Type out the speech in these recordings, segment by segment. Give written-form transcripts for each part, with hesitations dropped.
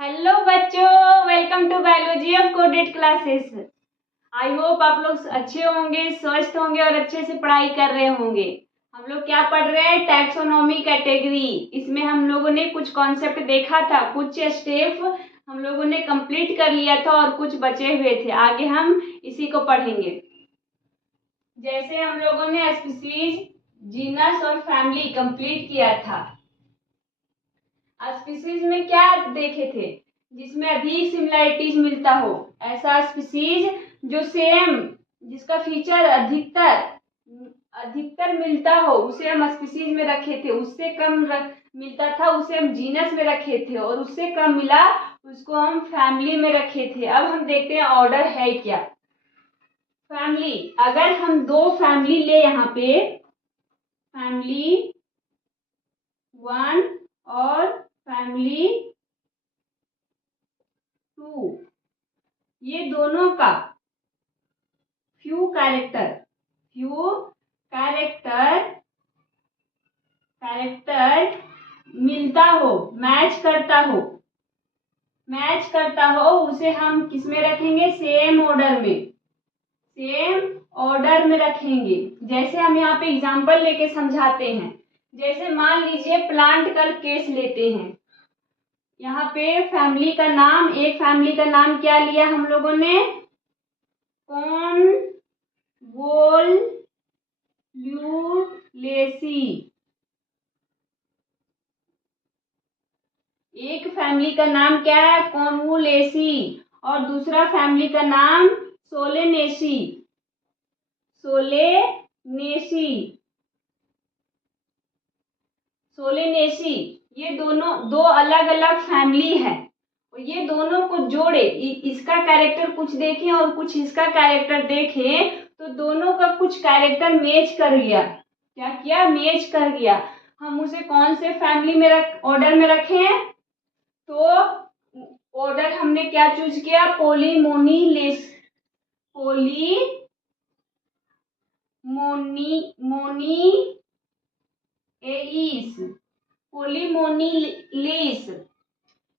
Hello बच्चों, welcome to biology of coded classes. I hope आप लोग अच्छे होंगे, स्वस्थ होंगे और अच्छे से पढ़ाई कर रहे होंगे। हम लोग क्या पढ़ रहे हैं? Taxonomy category. इसमें हम लोगों ने कुछ कॉन्सेप्ट देखा था, कुछ स्टेप हम लोगों ने कंप्लीट कर लिया था और कुछ बचे हुए थे। आगे हम इसी को पढ़ेंगे। जैसे हम लोगों ने स्पीशीज, जीनस और फैमिली कंप्लीट किया था। स्पीशीज में क्या देखे थे? जिसमें अधिक सिमिलैरिटीज मिलता हो, ऐसा स्पीशीज जो सेम, जिसका फीचर अधिकतर मिलता हो, उसे हम स्पीशीज में रखे थे। उससे कम मिलता था उसे हम जीनस में रखे थे, और उससे कम मिला उसको हम फैमिली में रखे थे। अब हम देखते हैं ऑर्डर है क्या। फैमिली, अगर हम दो फैमिली ले, यहाँ पे फैमिली 1 और फैमिली 2, ये दोनों का फ्यू कैरेक्टर मिलता हो, मैच करता हो, उसे हम किस में रखेंगे? सेम ऑर्डर में रखेंगे। जैसे हम यहाँ पे एग्जांपल लेके समझाते हैं। जैसे मान लीजिए प्लांट का केस लेते हैं। यहाँ पे फैमिली का नाम, एक फैमिली का नाम क्या लिया हम लोगों ने? कॉन्वोल्यूलेसी। एक फैमिली का नाम क्या है? कॉन्वोलेसी। और दूसरा फैमिली का नाम सोलेनेसी। ये दोनों दो अलग अलग फैमिली है, और ये दोनों को जोड़े, इसका कैरेक्टर कुछ देखें और कुछ इसका कैरेक्टर देखें, तो दोनों का कुछ कैरेक्टर मैच कर गया। क्या किया? मैच कर गया। हम उसे कौन से फैमिली में ऑर्डर में रखे हैं? तो ऑर्डर हमने क्या चूज किया? पोलीमोनीएस।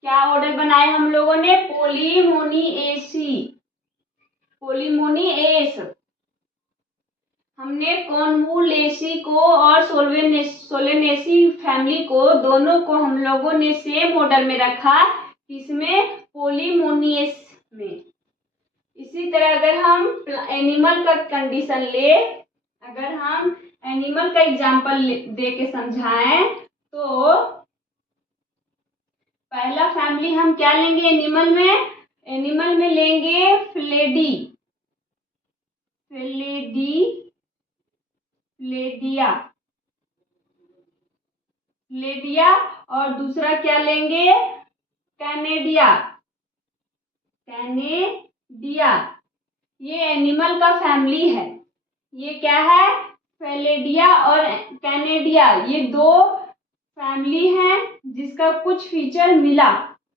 क्या ऑर्डर बनाए हम लोगों ने? पोलीमोनीएस। हमने कॉन्वोलेसी को और सोलेनेसी फैमिली को, दोनों को हम लोगों ने सेम ऑर्डर में रखा। किसमें? पोलीमोनीएस में। इसी तरह अगर हम एनिमल का कंडीशन ले, अगर हम एनिमल का एग्जांपल दे के समझाएं, तो पहला फैमिली हम क्या लेंगे एनिमल में लेंगे फ्लेडिया। और दूसरा क्या लेंगे? कैनेडिया। ये एनिमल का फैमिली है। ये क्या है? फेलेडिया और कैनेडिया, ये दो फैमिली हैं जिसका कुछ फीचर मिला,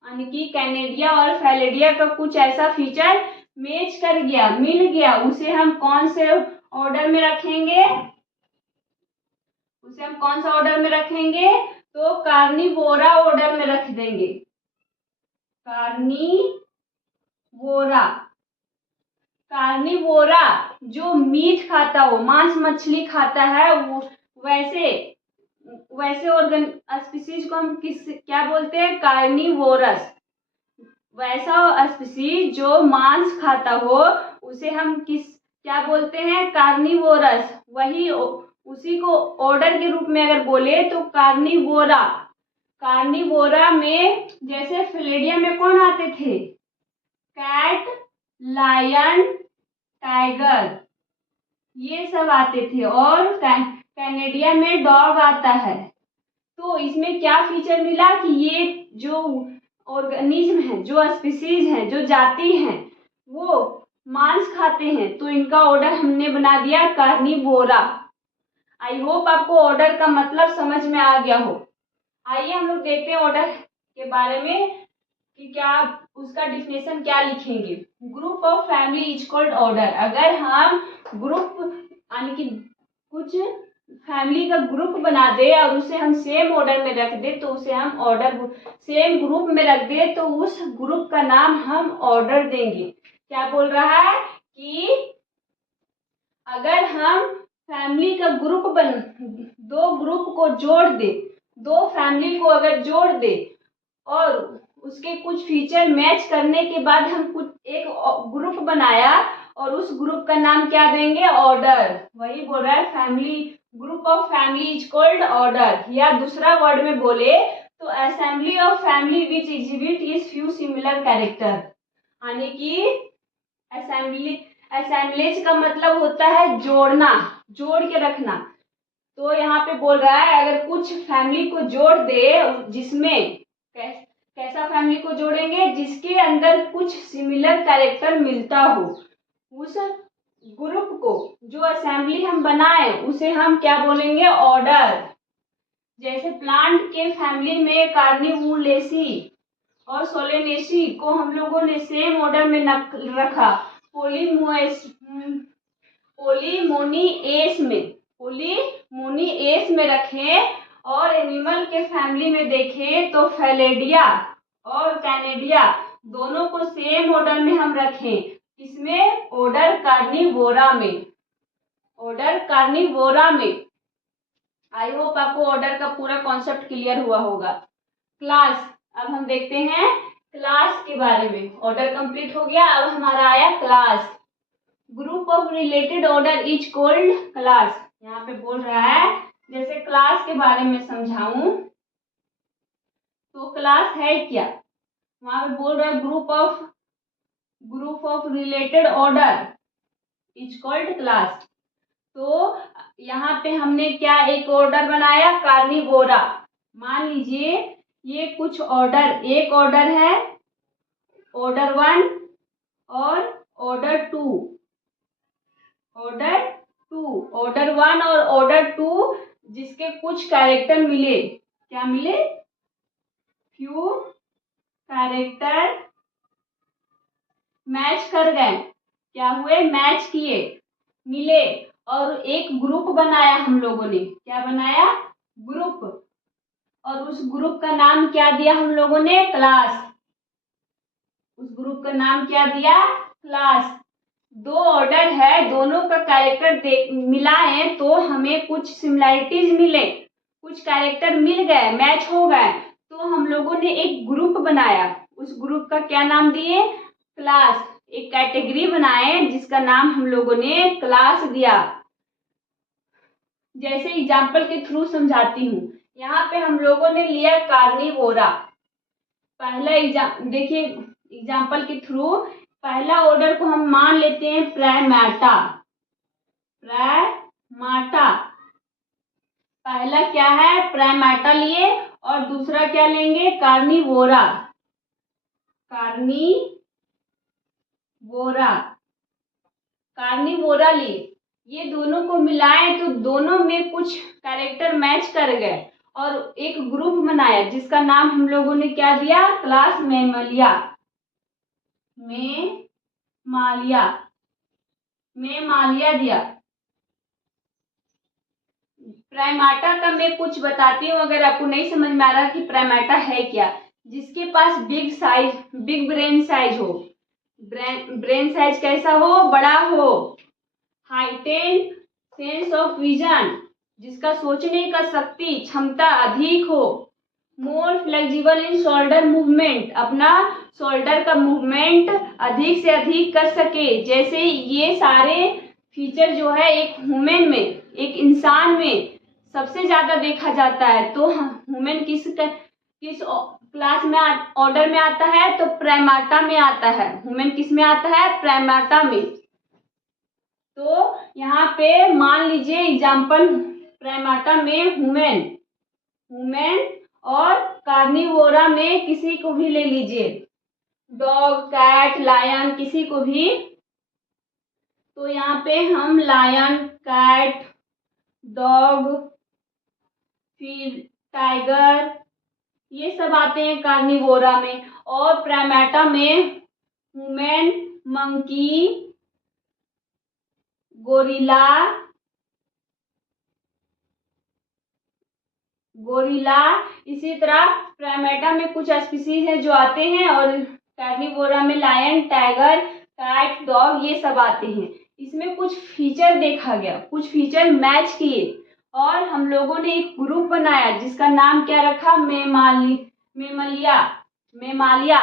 यानी कि कैनेडिया और फेलेडिया का कुछ ऐसा फीचर मैच कर गया, मिल गया। उसे हम कौन से ऑर्डर में रखेंगे? तो कार्निवोरा ऑर्डर में रख देंगे। कार्निवोरा जो मीट खाता हो, मांस मछली खाता है, वो वैसे ऑर्गन स्पीशीज को हम क्या बोलते हैं? कार्निवोरस। वैसा स्पीशीज जो मांस खाता हो, उसे हम क्या बोलते हैं? कार्निवोरस। वही उसी को ऑर्डर के रूप में अगर बोले तो कार्निवोरा में जैसे फिलेडिया में कौन आते थे? कैट, लायन, टाइगर, ये सब आते थे, और कैनेडिया में डॉग आता है। तो इसमें क्या फीचर मिला कि ये जो ऑर्गेनिज्म है, जो स्पीशीज है, जो जाति है, वो मांस खाते हैं, तो इनका ऑर्डर हमने बना दिया कार्निवोरा। आई होप आपको ऑर्डर का मतलब समझ में आ गया हो। आइए हम लोग देखते हैं ऑर्डर के बारे में कि क्या उसका डिफिनेशन क्या लिखेंगे। Group of family is called order. अगर हम ग्रुप, यानी कि कुछ फैमिली का ग्रुप बना दे और उसे हम सेम ऑर्डर में रख दे तो उसे हम ऑर्डर, सेम ग्रुप में रख दे तो उस ग्रुप का नाम हम ऑर्डर देंगे। क्या बोल रहा है कि अगर हम फैमिली का ग्रुप दो ग्रुप को जोड़ दे, दो फैमिली को अगर जोड़ दे और उसके कुछ फीचर मैच करने के बाद हम कुछ एक ग्रुप बनाया और उस ग्रुप का नाम क्या देंगे, ऑर्डर। वही बोल रहा है family, group of family is called order. या दूसरा वर्ड में बोले तो assembly of family which exhibit is few similar character, यानी कि असेंबली, असेंबलेज का मतलब होता है जोड़ना, जोड़ के रखना। तो यहाँ पे बोल रहा है अगर कुछ फैमिली को जोड़ दे, जिसमें कैसा फैमिली को जोड़ेंगे, जिसके अंदर कुछ सिमिलर कैरेक्टर मिलता हो, उस ग्रुप को, जो असेंबली हम बनाए उसे हम क्या बोलेंगे, ऑर्डर। जैसे प्लांट के फैमिली में कार्निवोरेसी और सोलेनेसी को हम लोगों ने सेम ऑर्डर में रखा, पोलीमोनिएस में रखें। और एनिमल के फैमिली में देखें तो फैलेडिया और कैनेडिया दोनों को सेम ऑर्डर में हम रखें, किसमें, ऑर्डर कार्निवोरा में, ऑर्डर कार्निवोरा में। आई होप आपको ऑर्डर का पूरा कॉन्सेप्ट क्लियर हुआ होगा। क्लास, अब हम देखते हैं क्लास के बारे में। ऑर्डर कंप्लीट हो गया, अब हमारा आया class. Group of related order is called class. यहाँ पे बोल रहा है जैसे क्लास के बारे में समझाऊं तो क्लास है क्या, वहां पे बोल रहा है group of related order is called class. तो यहाँ पे हमने क्या एक ऑर्डर बनाया, कार्निवोरा। मान लीजिए ये कुछ ऑर्डर, एक ऑर्डर है ऑर्डर 1 और ऑर्डर 2, ऑर्डर 1 और ऑर्डर 2 जिसके कुछ कैरेक्टर मिले, क्या मिले, फ्यू कैरेक्टर मैच कर गए, क्या हुए, मैच किए, मिले, और एक ग्रुप बनाया हम लोगों ने, क्या बनाया, ग्रुप। और उस ग्रुप का नाम क्या दिया हम लोगों ने, क्लास। उस ग्रुप का नाम क्या दिया, क्लास। दो ऑर्डर है, दोनों का कैरेक्टर मिलाएं तो हमें कुछ सिमिलैरिटीज मिले, कुछ कैरेक्टर मिल गए, मैच हो गए, तो हम लोगों ने एक ग्रुप बनाया। उस ग्रुप का क्या नाम दिए, क्लास। एक कैटेगरी बनाए जिसका नाम हम लोगों ने क्लास दिया। जैसे एग्जाम्पल के थ्रू समझाती हूँ। यहाँ पे हम लोगों ने लिया कार्निवोरा। पहला देखिए एग्जाम्पल के थ्रू, पहला ऑर्डर को हम मान लेते हैं प्राइमेटा। पहला क्या है, प्राइमेटा लिए, और दूसरा क्या लेंगे, कार्निवोरा। कार्निवोरा लिए, ये दोनों को मिलाएं तो दोनों में कुछ कैरेक्टर मैच कर गए और एक ग्रुप बनाया जिसका नाम हम लोगों ने क्या दिया, क्लास मेमालिया दिया। प्राइमेटा का मैं कुछ बताती हूँ, अगर आपको नहीं समझ में आ रहा कि प्राइमेटा है क्या। जिसके पास बिग ब्रेन साइज हो, ब्रेन साइज कैसा हो, बड़ा हो, हाइटेंड सेंस ऑफ विजन, जिसका सोचने का शक्ति क्षमता अधिक हो, more flexible in shoulder movement, अपना शोल्डर का मूवमेंट अधिक से अधिक कर सके। जैसे ये सारे फीचर जो है एक ह्यूमन में, एक इंसान में सबसे ज्यादा देखा जाता है। तो ह्यूमन किस क्लास में ऑर्डर में आता है, तो प्राइमेटा में आता है। ह्यूमन किस में आता है, प्राइमेटा में। तो यहाँ पे मान लीजिए एग्जाम्पल, प्राइमेटा में ह्यूमन और कार्निवोरा में किसी को भी ले लीजिए, डॉग, कैट, लायन, किसी को भी। तो यहाँ पे हम लायन, कैट, डॉग, फिर टाइगर, ये सब आते हैं कार्निवोरा में। और प्राइमेटा में ह्यूमन, मंकी, गोरिल्ला, गोरिल्ला। इसी तरह प्राइमेटा में कुछ स्पीसीज हैं जो आते हैं, और कार्निवोरा में लायन, टाइगर, कैट, डॉग ये सब आते हैं। इसमें कुछ फीचर देखा गया, कुछ फीचर मैच किए, और हम लोगों ने एक ग्रुप बनाया जिसका नाम क्या रखा, मेमालिया। मेमालिया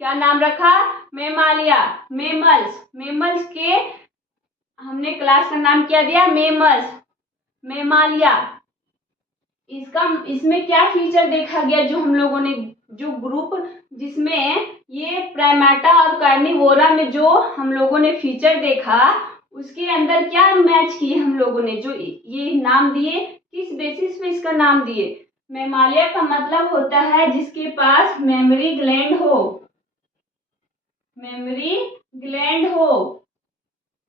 क्या नाम रखा, मेमालिया। मेमल्स के हमने क्लास का नाम क्या दिया, मेमल्स, मेमालिया। इसमें क्या फीचर देखा गया, जो हम लोगों ने जो ग्रुप जिसमें ये प्राइमेटा और कार्निवोरा में जो हम लोगों ने फीचर देखा, उसके अंदर क्या मैच किए हम लोगों ने, जो ये नाम दिए, किस बेसिस पे इसका नाम दिए। मेमालिया का मतलब होता है जिसके पास मेमोरी ग्लैंड हो, मेमोरी ग्लैंड हो,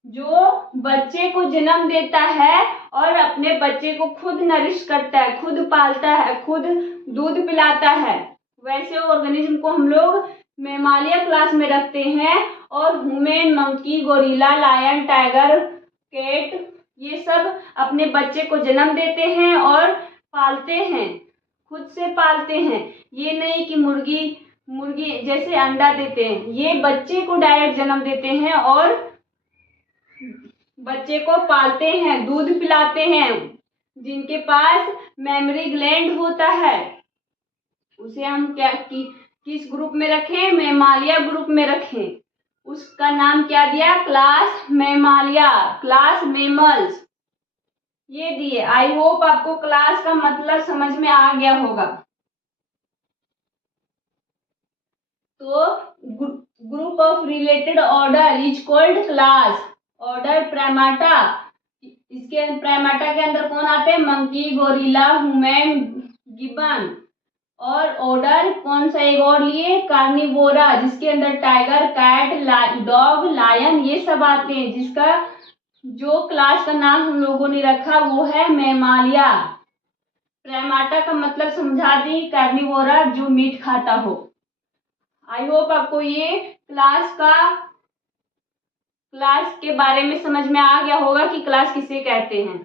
जो बच्चे को जन्म देता है और अपने बच्चे को खुद नरिश करता है, खुद पालता है, खुद दूध पिलाता है। वैसे ऑर्गेनिज्म को हम लोग मेमालिया क्लास में रखते हैं। और human, monkey, gorilla, lion, tiger, cat ये सब अपने बच्चे को जन्म देते हैं और पालते हैं, खुद से पालते हैं। ये नहीं कि मुर्गी जैसे अंडा देते हैं, ये बच्चे को डायरेक्ट जन्म देते हैं और बच्चे को पालते हैं, दूध पिलाते हैं। जिनके पास मेमोरी ग्लैंड होता है उसे हम किस ग्रुप में रखें, मेमालिया ग्रुप में रखें। उसका नाम क्या दिया, क्लास मेमालिया, क्लास मेमल्स ये दिए। आई होप आपको क्लास का मतलब समझ में आ गया होगा। तो group of related order is called class. Order Primata, इसके प्राइमेटा के अंदर कौन आते हैं, मंकी, गोरिल्ला, ह्यूमन, गिबन। और ऑर्डर कौन सा एक और लिए, कार्निवोरा, जिसके अंदर टाइगर, कैट, डॉग, लायन ये सब आते हैं। जिसका जो क्लास का नाम हम लोगों ने रखा वो है मेमालिया। प्राइमेटा का मतलब समझा दी, कार्निवोरा जो मीट खाता हो। आई होप आपको ये क्लास के बारे में समझ में आ गया होगा कि क्लास किसे कहते हैं।